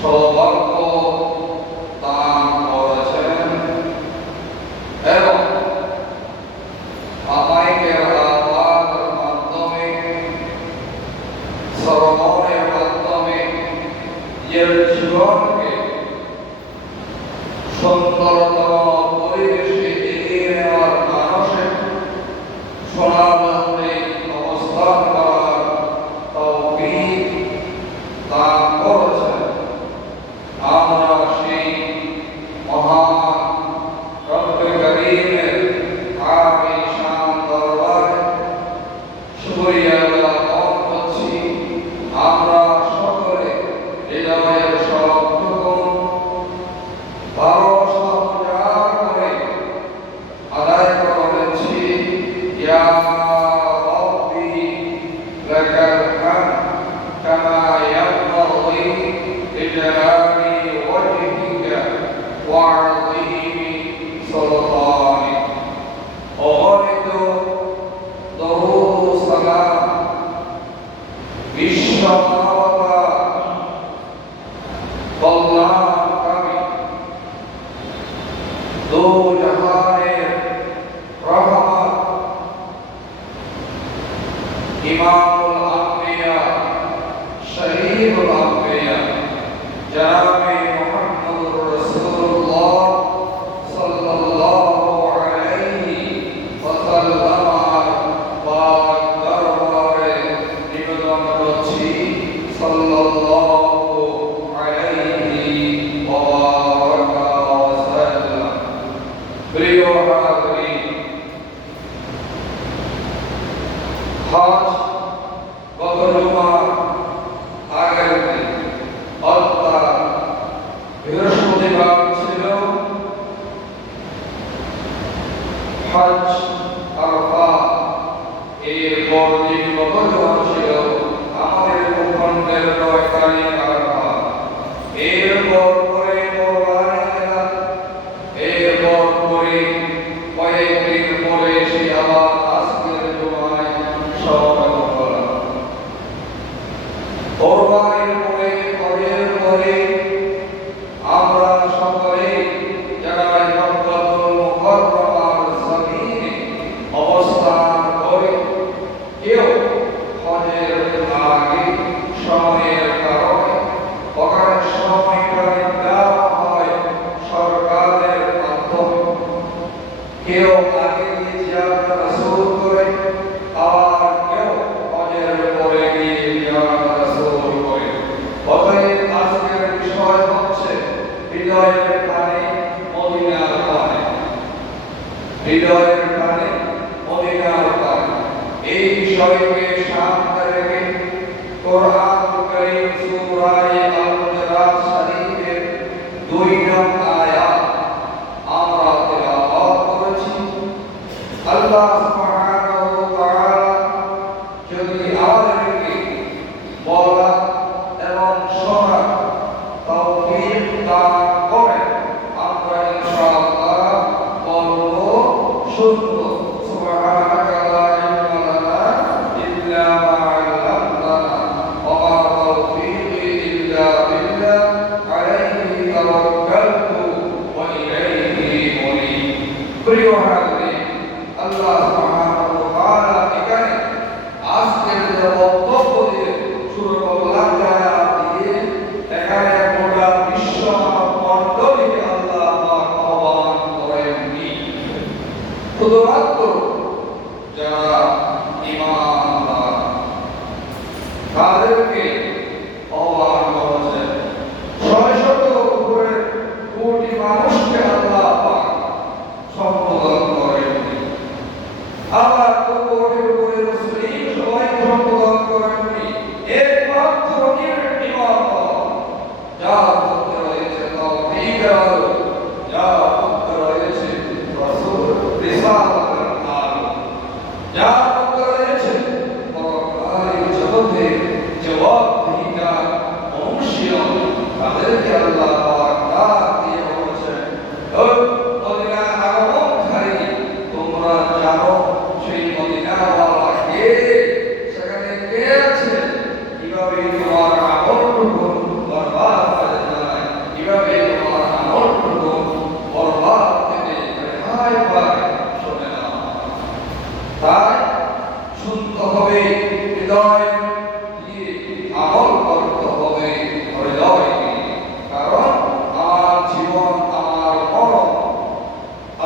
সৌভাগ্য দান করেছেন এবং दो जहानेर रहमत इमामुल अंबिया शरीफुल अंबिया जनाबे मुहम्मदुर रसूलुल्लाह सल्लल्लाहु अलैहि वसल्लम पाक दरबारे निवेदन করছি সাল্লাল্লাহু আলাইহি ওয়াসাল্লাম। প্রিয় হাজরিন, হজ গত জুমার আগের দিন অর্থাৎ বৃহস্পতিবার ছিল হজ আরাফা। এর পরদিন গত জুমা ছিল আমাদের ভূখণ্ডের 9 তারিখ আরাফা। এরপর পরে কোরবানি দিন, এরপর পরে কয়েকদিন পরে এসে আবার আজকের জুমায় সমাগত হলো। কোরবানির পরে হজের পরে আমরা সকলে যারা মক্কাতুল মুকাররমার জমিনে অবস্থান করে কেউ হজের আগে সময়ের কারণে ওখানে সময়টা দেওয়া হয় সরকারের মাধ্যমে, কেউ আগে গিয়ে জিয়ারত রাসূল করে, আবার কেউ হজের পরে গিয়ে জিয়ারত রাসূল করে। অতএব আজকের বিষয় হচ্ছে হৃদয়ের টানে মদিনার টানে, হৃদয়ের টানে মদিনার টানে। এই বিষয়কে সামনে রেখে কোরআনুল কারীম সূরা আল-হুজুরাত শরীফের 2 নং আয়াত আমরা তেলাওয়াত করেছি। আল্লাহ সুবহানাহু ওয়া তাআলা যদি আমাদেরকে বলা এবং শোনা তৌফিক দান করেন, আমরা ইনশাআল্লাহ বলবো, শুনবো। সুবহানাকা লা ইলমা লানা ইল্লা মা 'আল্লামতানা ওয়া মা তাওফীকি ইল্লা বিল্লাহ আলাইহি তাওয়াক্কালতু ওয়া ইলাইহি মুনীব। প্রিয় হাজরিন, আল্লাহ সুবহানাহু ওয়া তাআলা এখানে আজকের যে বক্তব্য দিয়ে শুরু করলাম, এখানে গোটা বিশ্ব মণ্ডলীকে আল্লাহ পাক আহ্বান করেননি, শুধুমাত্র যারা ঈমানদার তাদেরকে আহ্বান করেছেন। 600 উপরে কোটি মানুষকে আল্লাহ পাক সম্বোধন করেননি। আবার কোটির উপরে মুসলিম সবাইকে সম্বোধন করেননি। একমাত্র ঈমানদার যার মধ্যে রয়েছে তাওহীদ, যার মধ্যে রয়েছে রাসূল রিসালাতের আলো, যার মধ্যে রয়েছে পরকালের জগতে জবাবদিহিতা অনুশীলন, তাদেরকে আল্লাহ পাক ডাক দিয়ে বলেছেন, ও মদিনা আগমনকারী, তোমরা জানো সেই মদিনাওয়ালা কে, সেখানে কে আছে, কিভাবে তোমার আমলটুকু বরবাদ হয়ে যায়, কিভাবে তোমার আমলটুকু বরবাদ থেকে রেহাই পায়, শুনে নাও। তাই শুনতে হবে, হৃদয় দিয়ে আমল করতে হবে হৃদয় দিয়ে। কারণ আমার জীবন, আমার মরণ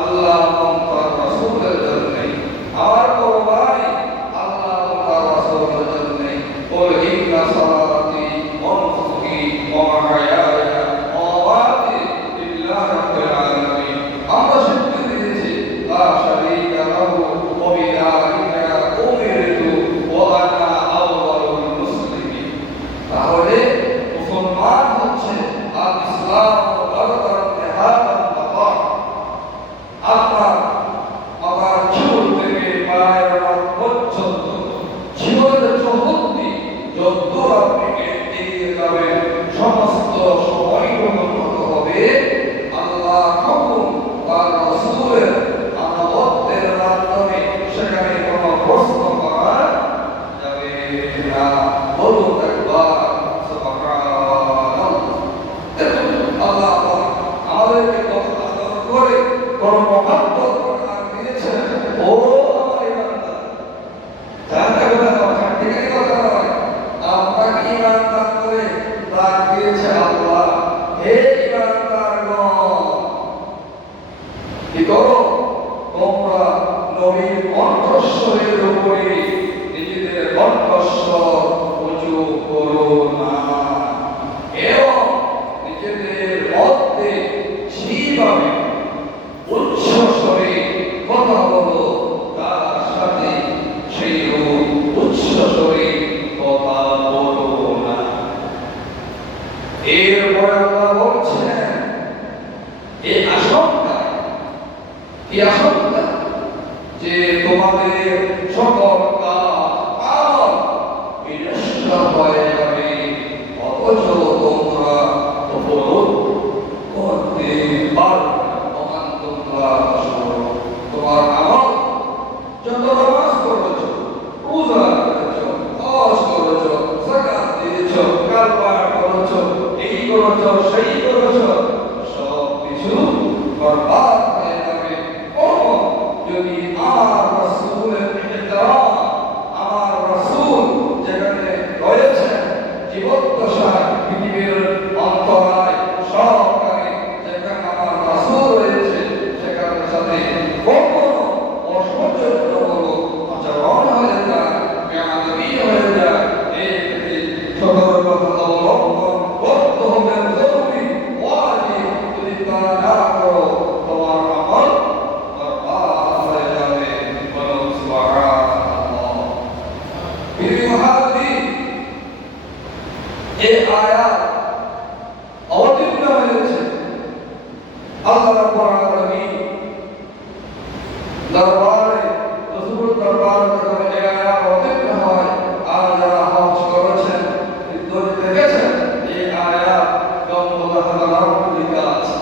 আল্লাহ এবং তার রাসূলের জন্যে, আমার কোরবানি আল্লাহ এবং তার রাসূলের জন্যে। কুল ইন্না সালাতি ওয়া নুসুকি ওয়া মাহইয়ায়া ওয়া মামাতি লিল্লাহি রাব্বিল আলামিন। আমরা স্বীকৃতি দিয়েছি লা শারীকা লাহু ওয়া বিযালিকা উমিরতু ওয়া আনা আউওয়ালুল মুসলিমিন। তাহলে মুসলমান হচ্ছে আল ইসলাম ওয়াল ইহাদান তাকাম। আপনার আমার চুল থেকে পায়ের নখ পর্যন্ত জীবনের চৌহদ্দি যত আপনি এগিয়ে যাবেন, সমস্ত সময় গ্রহণ করতে হবে আল্লাহ হুকুম তার কোন মহব্বত প্রকাশ দিয়েছেন। ও আমার ইমানদার, জানতে কথা নয়, চারদিকে কথা নয়, আপনাকে ইমান দান করে দান দিয়েছে আল্লাহ। হে ইমানদারগণ, কি করো? তোমরা নবীর কণ্ঠস্বরের উপরে নিজেদের কণ্ঠস্বর উঁচু করো না, এবং নিজেদের মধ্যে সেইভাবে উচ্চ স্বরে কথা বলো তার সাথে সেই উচ্চ স্বরে কথা বলো না। এরপরে আল্লাহ বলছেন এই আশঙ্কা, এই আশঙ্কা যে তোমাদের সকল কাজ বিনষ্ট হয়ে যাবে, অথচ তোমরা অবরোধ করতে পারবে না। তোমার আমল যত নামাজ পড়েছ, রোজা করেছ, হজ করেছ, যাকাত দিয়েছ, কালবার করেছ, এই করেছ, সেই করেছ, সব কিছু বরবাদ হয়ে যাবে। যদি আমার রাসূলের ইহতিরাম, আমার রাসূল যেখানে রয়েছেন জীবদ্দশায় পৃথিবীর অন্তরায় সহকারে, যেখানে আমার রাসূল রয়েছে সেখানে সাথে কখনো অসহ্যজনক আচরণ হয়ে যায়, বেয়াদবি হয়ে যায়, এই সতর্কতা অবলম্বন করতে হবে। জরুরি ওয়াজিব, যদি তা না করো তোমার আমল বরবাদ হয়ে যাবে। বলুন সুবহানাল্লাহ। প্রিয় হাজির, এই আয়াত অবতীর্ণ হয়েছে আল্লাহ রাব্বুল আলামিন দরবারে, রাসূল দরবারে যখন এই আয়াত অবতীর্ণ হয়, আর যারা হজ করেছেন দেখেছেন এই আয়াত আল্লাহ তাআলার লেখা আছে।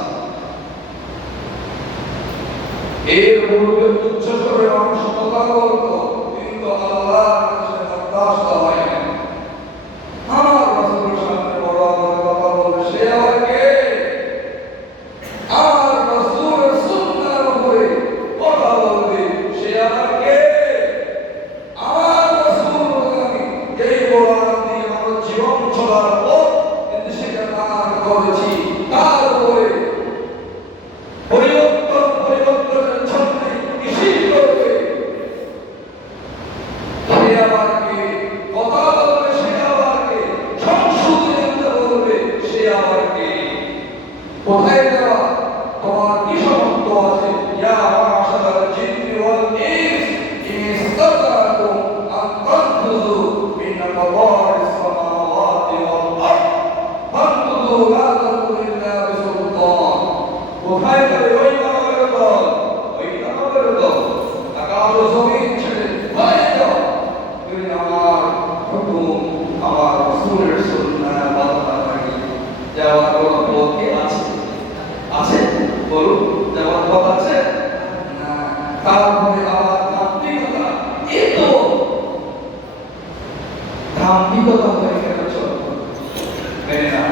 এর পূর্বে উচ্চ স্বরে মানুষ কথা বলতো, কিন্তু আল্লাহ কাছে বরদাস্ত হয় না। আমার রাসূলের সামনে বড় আওয়াজে কথা বলবে, সে আবার কে? আমার রাসূলের সুন্নাহর উপরে কথা বলবে, সে আবার কে? আমার রাসূল বলেন, এই কোরআন দিয়ে আমার জীবন চলার পথ কিন্তু সেটা দান করেছি, তার উপরে পরিবর্তনের জন্য কৃষি করবে। সে আবার কে? কথা বলবে, সে আবার কে? সংশোধনী আনতে বলবে, সে আবার কে? কোথায় যাওয়া? তোমার কি সামর্থ্য আছে? ইয়া মাশারাল জিন্নি ওয়াল ইনস ইন ইসতাতাতুম আন তানফুযু মিন মাওয়ারিস সামাওয়াতি ওয়াল আরদ ফানফুযু লা তানফুযু ইল্লা বিসুলতান। কোথায় যাবে ওই মানবের দল, ওই মানবের দল? আকাশ ও জমিন ছেড়ে কোথায় যাও? তুমি আমার হুকুম, আমার রাসূলের সুন্নাহ বাধা থাকি যাওয়ার কোনো পথ কি আছে? আছে? বলুন, যাওয়ার পথ আছে না? তারপরে আবার ধার্মিকতা, এই তো ধার্মিকতা হয়ে গেল চলবে মেনে না।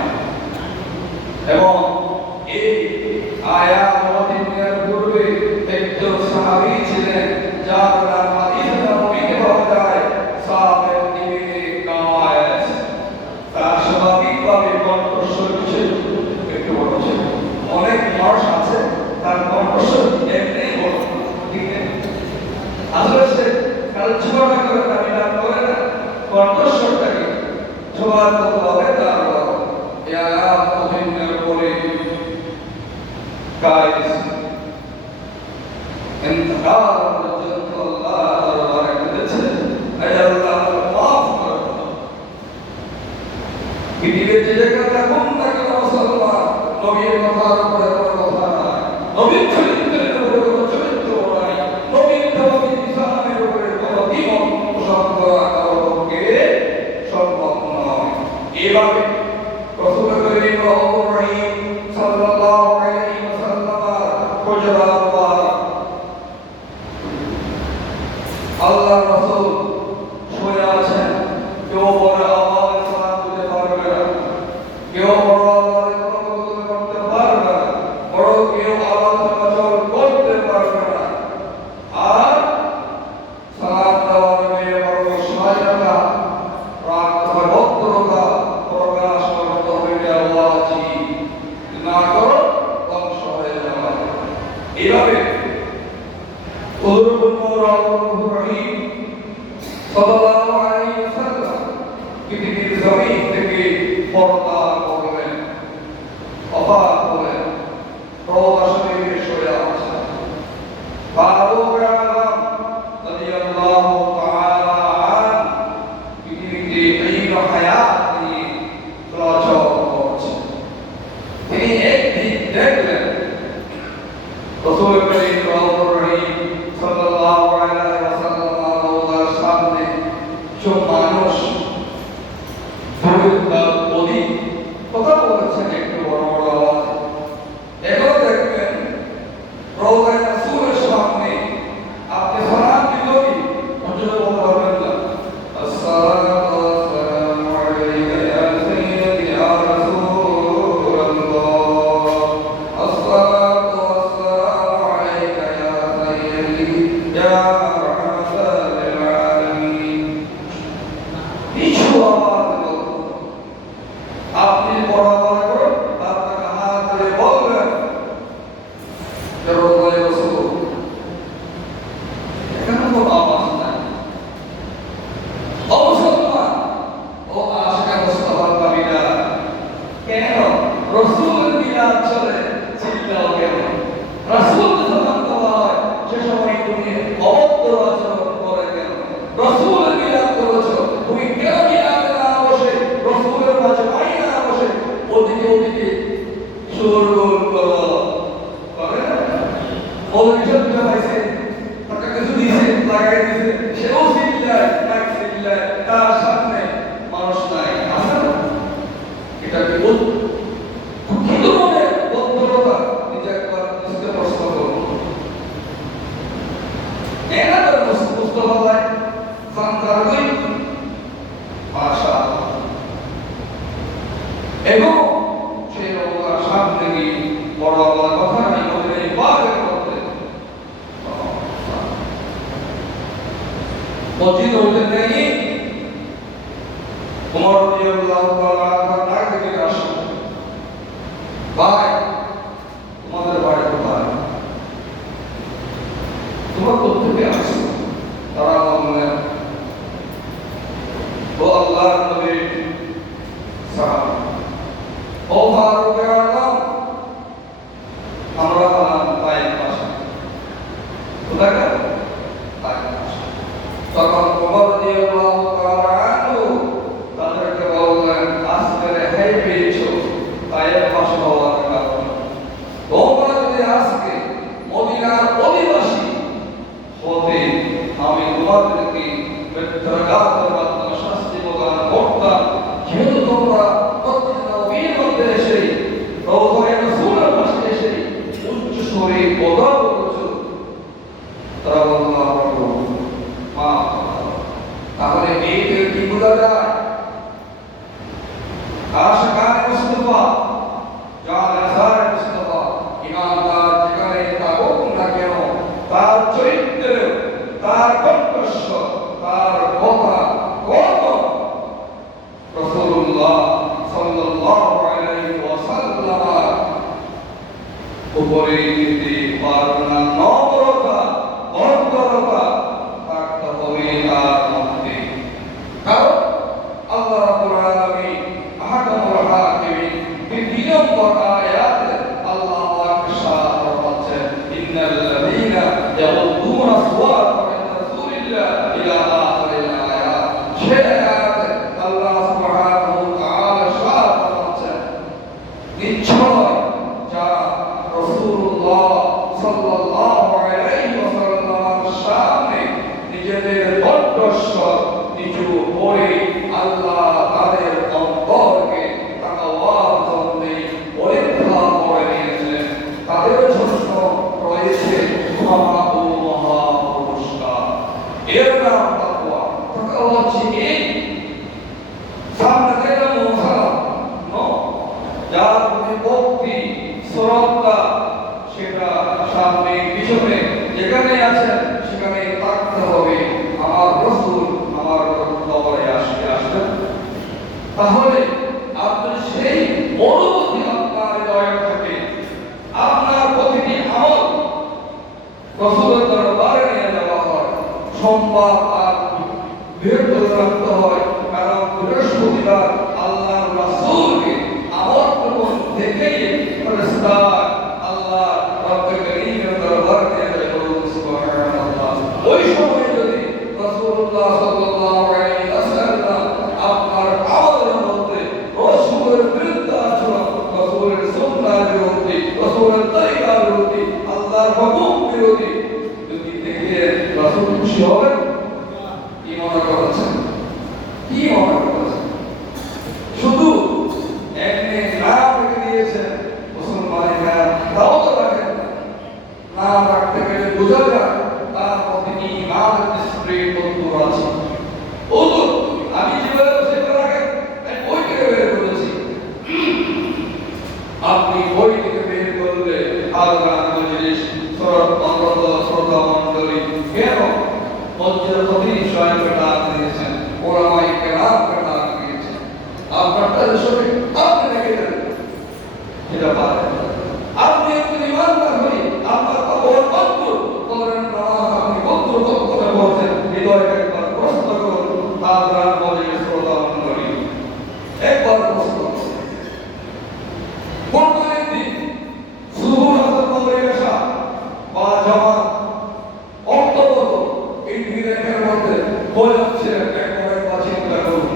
এবং এই আয়াত অবতীর্ণের পূর্বে একজন সাহাবী ছিলেন, যার নাম হাদিসে নববীতে পাওয়া যায় সাহাবে ইবনে কাওয়াস। তার স্বাভাবিকভাবে কণ্ঠস্বর ছিল একটু বড় ছিল। অনেক মানুষ আছে তার কণ্ঠস্বর এমনি বড়, ঠিক আছে, আসলে সে কালচুয়াটা করে দাবি লাভ করে না, কণ্ঠস্বরটাকে ছোঁয়ার মতো হবে তার বড়। এই আয়াত অবতীর্ণের পরে গাইস ইন্তকাল পর্যন্ত আল্লাহ দরবারে করেছেন, আয় আল্লাহ মাফ করে দাও। পৃথিবীর যে জায়গায় থাকুন না কেন মুসলমান, নবীর কথার উপরে কোনো কথা নাই, নবীর চরিত্রের উপরে কোনো চরিত্র নাই, নবীর ধর্মী ইসলামের উপরে কোনো দ্বিমত পোষণ করা কারোর পক্ষে সম্ভব নয়। এভাবে রাসূল করিম রউফুর রহিম সাল্লাল্লাহু আলাইহি ওয়াসাল্লাম হুজরাত আল্লাহ রাসূল শুয়ে আছেন, কেউ বড় আওয়াজে সালাম দিতে পারবে না, কেউ বড় আওয়াজে কথা বলতে পারবে না, বড় কেউ আওয়াজ চলাচল করতে এইভাবে রাসূলুল্লাহ সাল্লাল্লাহু আলাইহি ওয়াসাল্লাম পৃথিবীর জমিন থেকে পর্দা করলেন, অপার হলেন, রওজা শরীফে শুয়ে আছেন। ফারুক আযম রাদিয়াল্লাহু তাআলা আন পৃথিবীতে ঈদ হায়াত নিয়ে চলাচল করছেন। তিনি একদিন দেখলেন রাসূল করিম সাল্লাল্লাহু আলাইহি ওয়াসাল্লাম রওজার সামনে কিছু মানুষ কথা বলেছেন একটু বড় বড় আওয়াজে। এগুলো দেখবেন রওজায় রাসূলের সামনে আপনি সালাম দিলেই মসজিদে বলতে পারবেন না, আসসালাতু ওয়াসসালামু আলাইকা ইয়া সাইয়্যিদি ইয়া রাসূলুল্লাহ, আসসালাতু ওয়াসসালামু আলাইকা ইয়া সাইয়্যিদি ইয়া রাহমাতাল লিল আলামিন। কিছু আওয়াজ আপনি বড় বড় করে আপনাকে হাত ধরে বলবেন রওজায় রাসূল, এখানে কোনো আওয়াজ নাই। মুসলমান ও আশিকা মুস্তাফার দাবিটা কেন রাসূলের মিলাদ চলে চিল্লাও কেন? রাসূল যখন বলা হয় সে সময় তুমি অভদ্র আচরণ করে কেন? রাসূলের মিলাদ করেছো, তুমি কেন মিলাদে না বসে রাসূলের মাঝে ওদিকে শোরগোল করো করে না? ওই জন্য পাইছে টাকা কিছু দিয়েছে, লাগাই দিয়েছে, সেও চিল্লায়, তাই চিল্লায়, তার সামনে মানুষ নাই, আছে না? এটা কি দুঃখিত মনে বদ্ধতা, নিজে একবার নিজেকে প্রশ্ন করুন। এনা করে মুস্তফা ভাই জানতার কই মাশাআল্লাহ। এবং সেই রওজার সামনে গিয়ে বড় বড় কথা নাই বলে এই বারের মধ্যে মসজিদ হইতে নেই। ওমর রাদিয়াল্লাহু তাআলা ডাক থেকে আসেন, ভাই তোমাদের বাড়ি কোথায়? তোমার কোথেকে আসছো? তারা বললেন, ও আল্লাহর নবী সাহাবা, ও ফারুক আযম, আমরা তাইফ পাশে। কোথায়? তাইফ পাশে। তখন ওমর রাদিয়াল্লাহু তাআলা আনহু তাদেরকে বললেন, আজকে রেহাই পেয়েছো তাইফ পাশে হওয়ার কারণে। তোমরা যদি আজকে মদিনার অধিবাসী হতে আমি তোমাদেরকে বেত্রাঘাতের মাধ্যমে শাস্তি প্রদান করতাম। যেহেতু তোমরা কথা বলেছ, তারা বলল মাফ করো। তাহলে এইটা কি বোঝা যায়? আশিকায়ে মুস্তাফা, জানাজায়ে মুস্তাফা, ইমানদার যেখানে থাকুক না কেন, তার চরিত্র, তার কণ্ঠস্বর, তার কথা কত রাসূলুল্লাহ সাল্লাল্লাহু আলাইহি ওয়াসাল্লাম উপরে দিতে পারবে না। নম্রতা, অন্তরতা থাকতে হবে তার মধ্যে। কারণ আল্লাহ রাব্বুল আলামিন আহকামুল হাকিমিন দ্বিতীয় নম্বর আয়াতে আল্লাহ পাক ইরশাদ ফরমাচ্ছেন, ইন্নাল্লাযীনা ইয়াগুদ্দুনা আসওয়াতাহুম ইনদা রাসূলিল্লাহ ইলা আখিরিল আয়াত। সেই আয়াতে আল্লাহ সুবহানাহু ওয়া তাআলা ইরশাদ ফরমাচ্ছেন, নিশ্চয় যা রাসূলুল্লাহ সাল্লাল্লাহু আলাইহি ওয়াসাল্লামের সামনে নিজেদের কণ্ঠস্বর নিচু করে আল্লাহ তাদের অন্তরকে তাকওয়ার জন্য পরীক্ষা করে নিয়েছেন। তাদের জন্য রয়েছে ক্ষমা ও মহা পুরস্কার। এর নাম তাকওয়া। তাকওয়া হচ্ছে এই সামনে দেখলাম যার প্রতি ভক্তি, শ্রদ্ধা, সেটা সামনে পিছনে যেখানে আছেন সেখানে থাকতে হবে আমার রাসূল আমার কবরে আসবেন। তাহলে আপনি সেই অনুভূতি আপনার হৃদয়ে থাকে, আপনার প্রতিটি আমল রাসূলের দরবারে নিয়ে যাওয়া হয়। সোমবার আর বৃহস্পতিবার রাখতে হয়, কারণ বৃহস্পতিবার আল্লাহর রাসূলকে আমন্ত্রণ থেকেই ফেরেশতা আল্লাহ রব্বুল কারীমের দরবারে নিয়ে যায়। সুবহানাল্লাহ। ওই সময় যদি রাসূলুল্লাহ সাল্লাল্লাহু আলাইহি ওয়াসাল্লাম আপনার আমলের মধ্যে রাসূলের বিরুদ্ধে আচরণ, রাসূলের সুন্নাহ বিরোধী, রাসূলের তরিকা বিরোধী, আল্লাহর হুকুম বিরোধী যদি দেখে রাসূল খুশি হবেন? কি মনে করছেন? কি মনে করছেন? শুধু এমনি নাম রেখে দিয়েছেন মুসলমানের নাম, তাও তো রাখেন না। নাম রাখতে গেলে বোঝা যায় তার মধ্যে ঈমানের স্প্রিট কতদূর আছে। ও তো আমি যেভাবে সেভাবে রাখেন, আমি বই থেকে বের করেছি। আপনি বই থেকে বের করলে আল্লাহ মজলিস শ্রোতা মণ্ডলী কেন মসজিদের প্রতি স্বয়ংকে ডাক দিয়েছেন, ওলামায়ে কেরামকে ডাক দিয়েছেন, আপনার তাদের সঙ্গে আপনি রেখে দেন, সেটা পারেন। আপনি একজন ইমানদার হয়ে আপনার কবর বন্ধ করেন না, আপনি বন্ধ করে বলছেন, হৃদয়কে একবার প্রশ্ন করুন, আল্লাহ মজলিস শ্রোতা মণ্ডলী একবার প্রশ্ন করুন। কোরবানির দিন সুবহ আযান মাগরিব এশা বা জামাত অন্তত এই দুই রাকাতের মধ্যে হয়ে যাচ্ছে একবার চিন্তা করুন,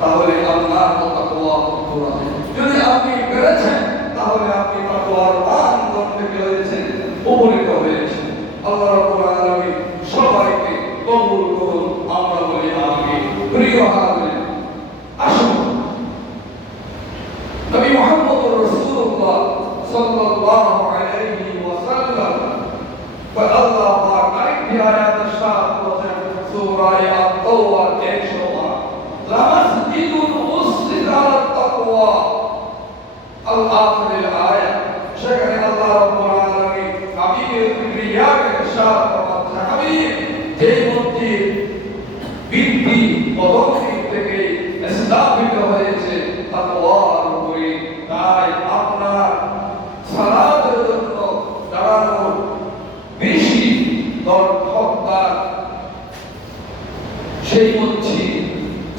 তাহলে আল্লাহর তাকওয়া করা হবে। যদি আপনি পেরেছেন তাহলে আপনি তাকওয়ার মানদণ্ডে পেয়েছেন, উপনীত হয়েছেন। আল্লাহ রাব্বুল আলামিন সবাইকে কবুল করুন, আমরা বলি আমিন। প্রিয় হাজির, আসুন নবী মুহাম্মদুর রাসূলুল্লাহ সাল্লাল্লাহু আলাইহি ওয়াসাল্লাম আল্লাহ পাক আরেকটি আয়াতে সাত বলেন সূরা আত-তাওবা 108 লামাসজিদুল উসসিসা আলাত তাকওয়া আল-আখির আয়াত। সেখানে আল্লাহ রাব্বুল আলামিন হাবিবের কিবরিয়াকে ইরশাদ ফরমাচ্ছেন, হাবিব যে মসজিদ ভিত্তি পদক্ষেপ থেকে স্থাপিত হয়েছে তাকওয়ার উপরে, তাই আপনার সালাতের জন্য দাঁড়ানো বেশি দরকার সেই মসজিদ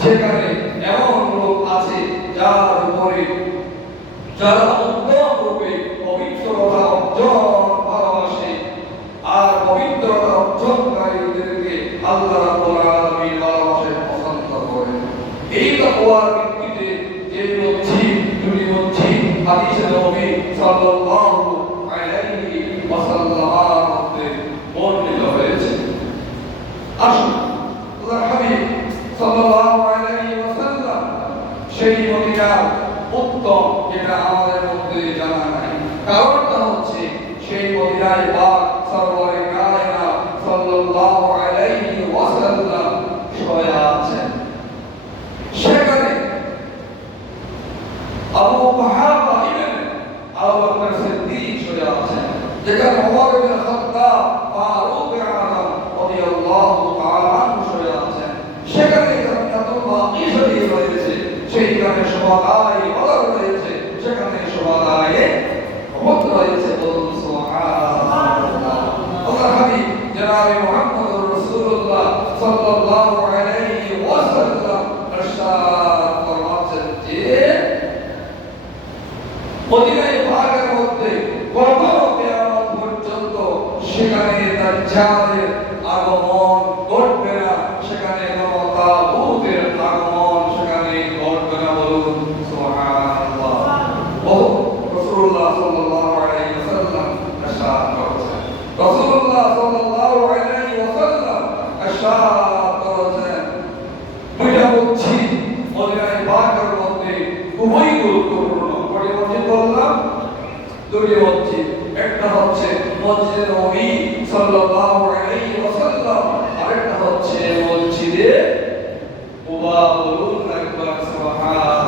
যেখানে এমন লোক আছে যার উপরে যারা উত্তম রূপে পবিত্রতা অর্জন ভালোবাসে, আর পবিত্রতা অর্জনকারীদেরকে আল্লাহ রাব্বুল আলামিন ভালোবাসেন, পছন্দ করেন। এই তাকওয়ার ভিত্তিতে যে মসজিদ, দুটি মসজিদ হাদিসে নবী সাল্লাল্লাহু আলাইহি ওয়াসাল্লামের মধ্যে বর্ণিত হয়েছে। আসুন আল্লাহর হাবিব সাল্লাল্লাহু আলাইহি ওয়াসাল্লাম সেই মদিনার উত্তম, যেটা আমাদের মধ্যে জানা নাই। কারণটা হচ্ছে সেই মদিনায় পাক সরওয়ারে কায়নাত সাল্লাল্লাহু আলাইহি ওয়াসাল্লাম শুয়ে আছেন। সেখানে আবু কুহাফা ইবনে আবু বকর সিদ্দিক শুয়ে আছেন, যেখানে ওমর ইবনে খাত্তাব ফারুক আযম রাদিয়াল্লাহু তাআলা আনহু শুয়ে আছেন। সেখানে জান্নাতুল বাকি শরীফ রয়েছে, সেইখানে শুহাদায়ে বদর রয়েছে, সেখানে শুহাদায়ে উহুদ রয়েছে। বলুন সুবহানাল্লাহ। আল্লাহর হাবিব জনাবে মুহাম্মদুর রাসূলুল্লাহ সাল্লাল্লাহু আলাইহি ওয়াসাল্লাম ইরশাদ ফরমাচ্ছেন যে মদিনায় পাকের মধ্যে কখনো কিয়ামত পর্যন্ত সেখানে দাজ্জালের আগমন ঘটবে না, সেখানে কোনো তাগুতের আগমন সেখানে ঘটবে না। বলুন সুবহানাল্লাহ। ও রাসূলুল্লাহ সাল্লাল্লাহু আলাইহি ওয়াসাল্লাম ইরশাদ করেছেন, রাসূলুল্লাহ সাল্লাল্লাহু আলাইহি ওয়াসাল্লাম ইরশাদ করেছেন, দুইটা মসজিদ মদিনায় পাকের মধ্যে খুবই গুরুত্বপূর্ণ। কয়টি মসজিদ বললাম? দুটি মসজিদ। একটা হচ্ছে মসজিদে নবী সাল্লাল্লাহু আলাইহি ওয়াসাল্লাম, আরেকটা হচ্ছে মসজিদে কুবা। বলুন একবার সুবহানাল্লাহ।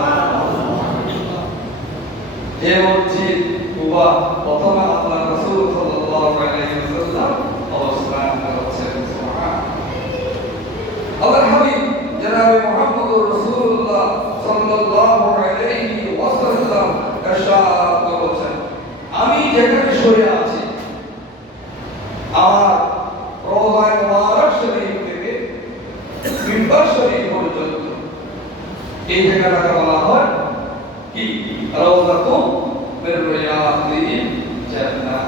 যে মসজিদ কুবা প্রথমে আল্লাহ রাসূল সাল্লাল্লাহু আলাইহি ওয়াসাল্লাম অবস্থান করেছেন। সুবহানাল্লাহ। আল্লাহর হাবিব জনাবে মুহাম্মদুর রাসূলুল্লাহ সাল্লাল্লাহু আলাইহি ওয়াসাল্লাম ইরশাদ করেছেন, আমি যেখানে শুয়ে আছি জায়গাটাকে বলা হয় কি রাউযাতুম মির রিয়াদিল জান্নাহ।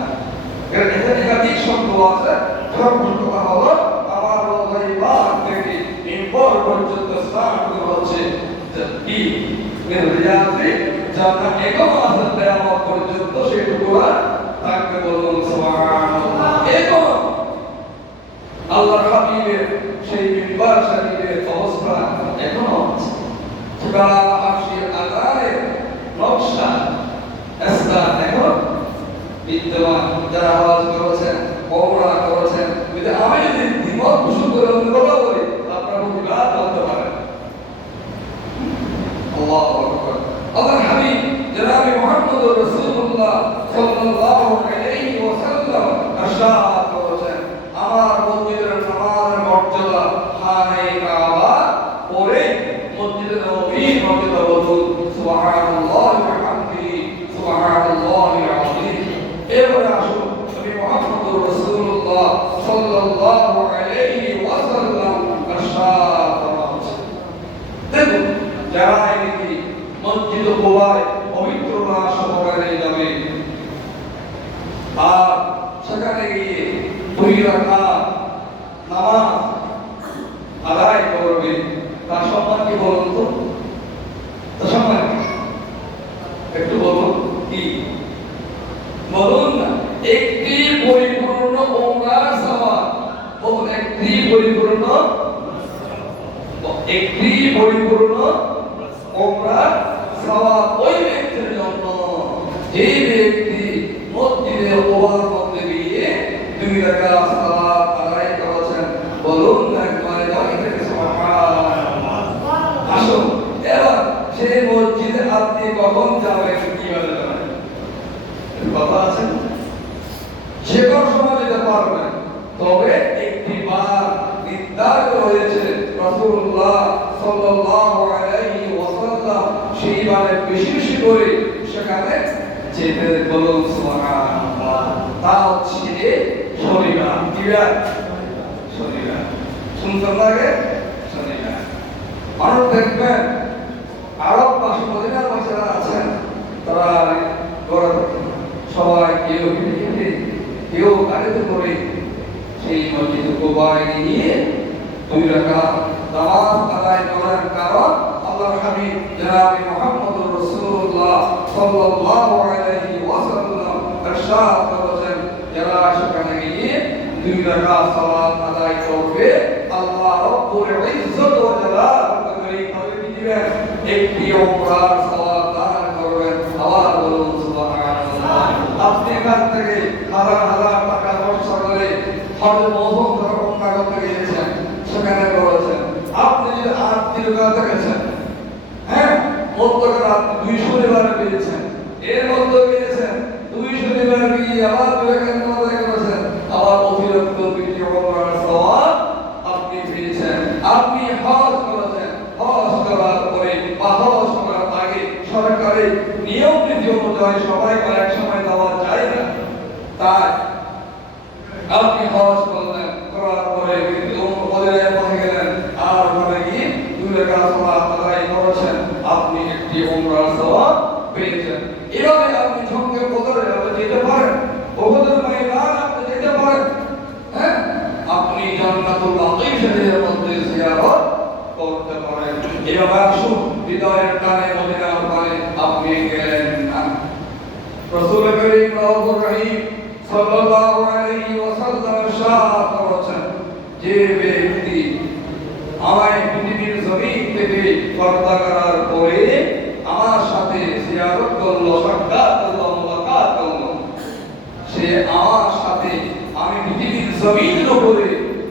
এখানে একাধিক শব্দ আছে। সর্বপ্রথম কথা হলো আমার রওজায়ে পাক থেকে মিম্বর পর্যন্ত স্থানগুলো হচ্ছে কি মির রিয়াদিল জান্নাহ। এরকম আছে কিয়ামত পর্যন্ত সেটুকু থাকবে, বলুন সুবহানাল্লাহ। এরকম আল্লাহর হাবিবের সেই মিম্বর শরীফের অবস্থা এখনো আছে। সুরা আরশের আকারের নকশা স্থান এখন বিদ্যমান। যারা আওয়াজ করেছেন, ওমরা করেছেন, যদি আমি যদি দ্বিমত পোষণ করে অন্য কথা বলি আপনারা প্রতিবাদ করতে পারেন। আল্লাহু আকবার। আল্লাহর হাবিব জনাব মুহাম্মদুর রাসূলুল্লাহ সাল্লাল্লাহু আলাইহি ওয়াসাল্লাম ইরশাদ করেছেন, আমার মসজিদের নামাজের মর্যাদা খানে কাবা পরে মসজিদে নববীর মর্যাদা বলুন সুবহানাল্লাহি ওয়া বিহামদিহি সুবহানাল্লাহিল আযীম। এবারে আসুন নবী মুহাম্মদুর রাসূলুল্লাহ সাল্লাল্লাহু আলাইহি ওয়াসাল্লাম ইরশাদ করেছেন, দেখুন যারা নাকি মসজিদ কুবায় পবিত্রতা সহকারে যাবে আর সেখানে গিয়ে 2 রাকাত নামাজ আদায় করবে, তার সম্মান কি বলুন তো? তার সম্মান একটু বলুন কি বলুন না? একটি পরিপূর্ণ ওমরার সওয়াব বলুন, একটি পরিপূর্ণ ওমরার সওয়াব ওই ব্যক্তির জন্য যে ব্যক্তি মসজিদে কুবার মধ্যে গিয়ে 2 রাকাত সালাত আদায় করেছেন, বলুন একবার জয় সুবহানাল্লাহ। আসুন এবার সেই মসজিদে আপনি কখন যাবেন, কিভাবে যাবেন, কথা আছে? যে কোনো সময় যেতে পারবেন, তবে একটি বার নির্ধারিত হয়েছে রাসূলুল্লাহ সাল্লাল্লাহু আলাইহি ওয়াসাল্লাম সেই বারে বেশি বেশি করে সেখানে যেতে, বলুন সুবহানাল্লাহ। তা হচ্ছে শনিবার। কি বার? শনিবার। শুনতে লাগে শনিবার। মানুষ দেখবেন আরব পাশে মদিনার বাচ্চারা আছেন, তারা ঘরে সবাই কেউ হেঁটে কেউ গাড়িতে করে সেই মসজিদে কুবায় গিয়ে 2 রাকাত নামাজ আদায় করার কারণ আল্লাহর হাবিব জনাব মুহাম্মদুর রাসূলুল্লাহ সাল্লাল্লাহু আলাইহি ওয়াসাল্লাম ইরশাদ করেছেন, যারা সেখানে গিয়ে 2 রাকাত সালাত আদায় করবে আল্লাহ রব্বুল ইজ্জত ওয়া জালালুহু তাআলা কি দিবেন? একটি ওমরার সওয়াব দান করবেন। আবার বলুন সুবহানাল্লাহ। আপনি এখান থেকে হাজার হাজার টাকা খরচ করে হজ মৌসুম ধরে ওমরা করতে গিয়েছেন, সেখানে করেছেন, আপনি যদি 8 দিন কাছে গেছেন, হ্যাঁ মধ্যকার আপনি 2 শনিবার পেয়েছেন, এর মধ্যে গিয়েছেন 2 শনিবার গিয়ে আবার 2 রাকাত নামাজ করেছেন, আবার অতিরিক্ত 2টি ওমরার সওয়াব আপনি পেয়েছেন। আপনি হজ করেছেন, হজ করার পরে বা হজ করার আগে সরকারের নিয়ম নীতি অনুযায়ী সবাইকে এক সময় দেওয়া যায় না, তাই আপনি হজ করলেন, করার পরে কিন্তু মদিনায় পৌঁছে গেলেন আর ওখানে গিয়ে 2 রাকাত সালাত আদায় করেছেন, আপনি একটি ওমরার সওয়াব পেয়েছেন। এভাবে আপনি সঙ্গে বদরে যেতে পারেন, উহুদের ময়দান আপনি যেতে পারেন, হ্যাঁ আপনি জান্নাতুল বাকির শরীফের মধ্যে জিয়ারত করতে পারেন। এভাবে আসুন হৃদয়ের টানে মদিনার টানে আপনি গেলেন না। রাসূল করিম রাউফুর রহিম সাল্লাল্লাহু আলাইহি ওয়াসাল্লাম ইরশাদ করেছেন, যে ব্যক্তি আমায় পৃথিবীর জমিন থেকে পর্দা করার পরে আমার সাথে জিয়ারত করলো, সাক্ষাৎ করলো, মুলাকাত করলো, সে আমার সাথে আমি পৃথিবীর জমিনের উপরে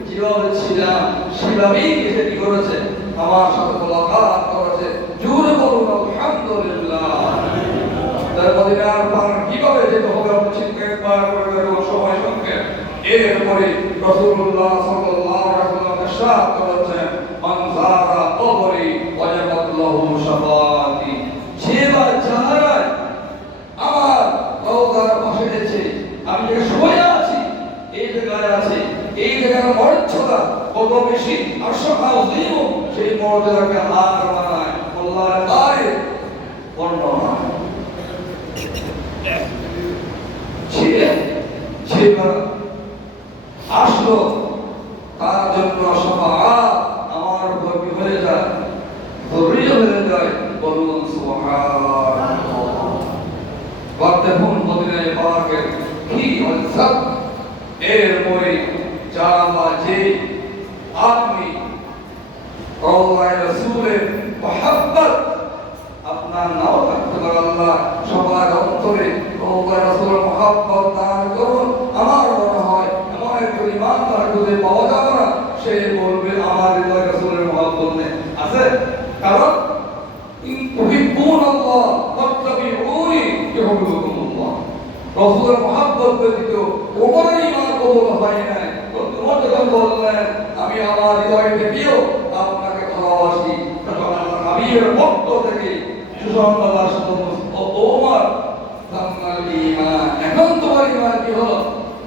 কিভাবে ছিলাম সেভাবেই এসে কি করেছে, আমার সাথে মুলাকাত করেছে। জোরে বলুন আলহামদুলিল্লাহ। তার মদিনার পার কিভাবে যেতে হবে আপনি চিন্তা একবার করে দেখুন, সময় সংক্ষেপ। এরপরে রাসূলুল্লাহ সাল্লাল্লাহু আলাইহি ওয়াসাল্লাম ইরশাদ করেছেন, মান যারা কবরি ওয়াজাবাত লাহু শাফাআতি। যে বাচ্চারা আমার রওজার পাশে এসেছে, আমি যে শুয়ে আছি এই জায়গায় আছে, এই জায়গার মর্যাদা কত বেশি, আর সকাল দিনও সেই মর্যাদাকে হার মানায়। আল্লাহর গায়ে বর্ণনা সেবার আসলো তার জন্য শাফাআত আমার উপর কি হয়ে যায়, জরুরি হয়ে যায়। বলুন সুবহানাল্লাহ। দেখুন মদিনা পাকের কি ইজ্জত, এর পরে যারা মাঝে আপনি আল্লাহ রাসূলের মহব্বত আপনার নাও থাকতে পারে, আল্লাহ সবার অন্তরে আল্লাহ রাসূলের মহব্বত দান করুন। আমার মনে হয় এমন একজন ইমানদার খুঁজে পাওয়া যাবে না সে বলবে আমার আল্লাহ রাসূলের মহব্বত নেই, আছে? কারণ ইন তুহিব্বুনাল্লাহ ফাত্তাবিউনি ইউহিব্বুকুমুল্লাহ। রাসূলের মহব্বত ব্যতীত কোনো ঈমান কবুল হয় না। তোমার যখন বললেন আমি আমার হৃদয় থেকেও আপনাকে ভালোবাসি, তখন আল্লাহ হাবিবের পক্ষ থেকে সুসংবাদ আসলো, ও তোমার তামাল ঈমান, এখন তোমার ঈমান কি হলো,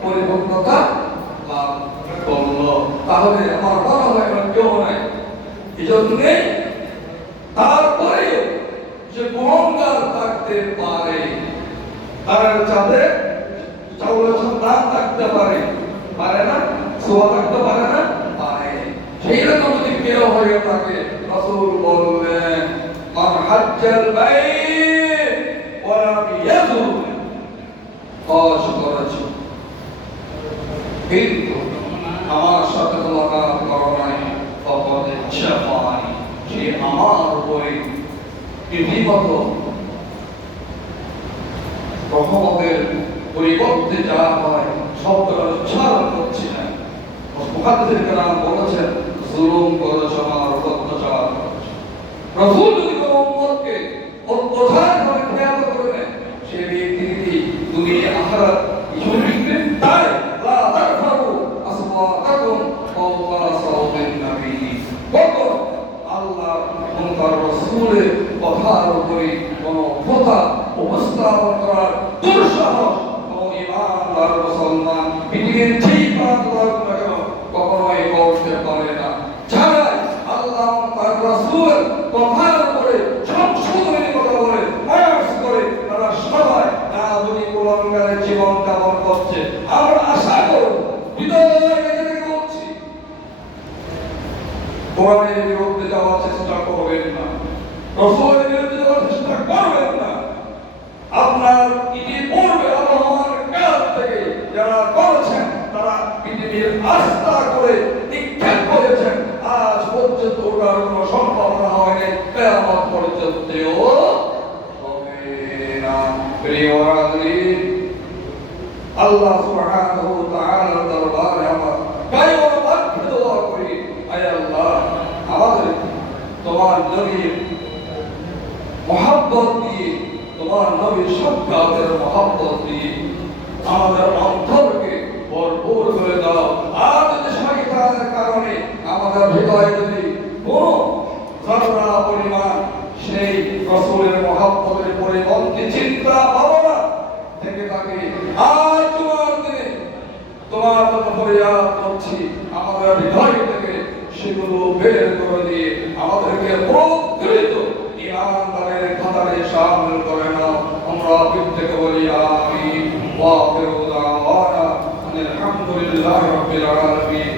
পরিপূর্ণতা লাভ করলো। তাহলে আমার মনে হয় এমন কেউ নাই। এই জন্যে তারপরে যে গুণগার থাকতে পারে, তার চাঁদে চাউলের সন্তান থাকতে পারে, পারে না? সোয়া থাকতে পারে না? পারে। সেই রকম যদি কেউ হয়ে থাকে, রাসূল বললেন মান হাজ্জাল বাইত ওয়া লাম ইয়াজুর, হজ করেছে কিন্তু আমার সাথে মোলাকাত করো নাই, ফাকাদ শাফানি, সে আমার উপরে রীতিমতো রহমতের পরিবর্তে যা হয় শব্দটা উচ্চারণ করছি না। মুহাদ্দিসিন কেরাম বলেছেন জুলুম করেছ, আমার অত্যাচার করেছ। রাসূল যদি কোনো উম্মতকে অত্যাচার করে খেয়াল করে নেয়, সে ব্যক্তি কি দুনিয়া আখিরাত ইসুরিকে তাই লা তারফাউ আসওয়াতাকুম ফাওকা সাওতিন নবী। বলুন আল্লাহ তার রাসূলের কথার উপরে কোনো কথা উপস্থাপন করার দুঃসাহস কোনো ঈমানদার মুসলমান পৃথিবীর যেই প্রান্ত হোক না কেন কখনোই করতে পারে না। যারা আল্লাহ তার রাসূলের কথার উপরে সংশোধনের কথা বলে প্রয়াস করে, তারা সবাই আধুনিক কুলাঙ্গারের জীবন যাপন করছে। আমরা আশা করব হৃদয় থেকে বলছি, কোরআনের বিরুদ্ধে যাওয়ার চেষ্টা করবেন না, রাসূলের বিরুদ্ধে যাওয়ার চেষ্টা করবেন না। আপনার ইতিপূর্বে আবহাওয়ার কাল থেকে যারা করেছেন তারা পৃথিবীর আস্থা করে নিক্ষেপ করেছেন, আজ পর্যন্ত ওটার কোনো সম্ভাবনা হয়নি, কিয়ামত পর্যন্তও হবে না। প্রিয় মুসলিম, আল্লাহ সুবহানাহু ওয়া তাআলার দরবারে আমরা কায়মত বাক্যে দোয়া করি, আয় আল্লাহ আমাদের তোমার নবীর মহব্বত দিয়ে, তোমার নবীর সাক্ষাতের মহব্বত দিয়ে আমাদের অন্তরকে ভরপুর করে দাও। আর যদি শয়তানের কারণে আমাদের হৃদয়ে যদি কোনো যারা পরিমাণ সেই রাসূলের মহব্বতের পরিবর্তে চিন্তা ভাবনা থেকে থাকে, আর তোমার দিনে তোমার জন্য ফরিয়াদ করছি, আমাদের হৃদয় থেকে সেগুলো বের করে দিয়ে আমাদেরকে প্রকৃত ঈমানদারের খাতারে শামিল করে নাও। আমরা প্রত্যেকে বলি আমিন। ওয়া আখিরু দাওয়ানা আলহামদুলিল্লাহি রাব্বিল আলামিন।